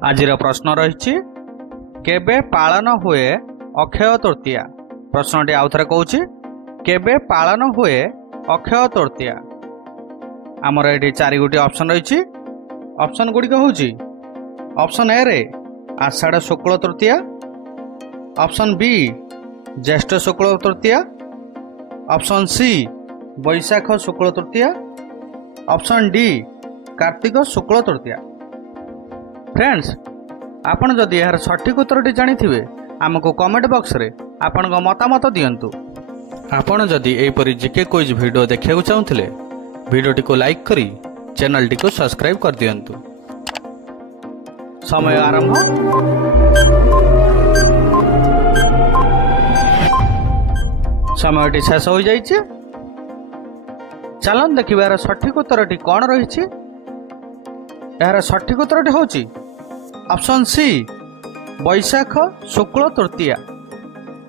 आजिर प्रश्न रही केबे पालन हुए अक्षय तृतीया। प्रश्नटी आउ थे कहूँ केबे पालन हुए अक्षय तृतीया। आमर ये 4 गोटी ऑप्शन रही। ऑप्शन गुड़िक हूँ ऑप्शन ए रे आषाढ़ शुक्ल तृतीया, ऑप्शन बी ज्येष्ठ शुक्ल तृतीया, ऑप्शन सी वैशाख शुक्ल तृतीया, ऑप्शन डी कार्तिक शुक्ल तृतीया। फ्रेंड्स आपण जदि यार सठिक उत्तरटी जानिथिबे आमको कमेंट बॉक्स रे आपण मतामत दियंतु। आपण जदि एपरी जीके क्विज वीडियो देखिବାକୁ चाहुथिले वीडियोटी को लाइक करी चैनल को सब्सक्राइब कर दियंतु। समय आरंभ। समयटी शेष हो जाइए। चलन देखिए यार सठिक उत्तरटी कौन रही। यार सठिक उत्तरटी हूँ ऑप्शन सी वैशाख शुक्ल तृतीया।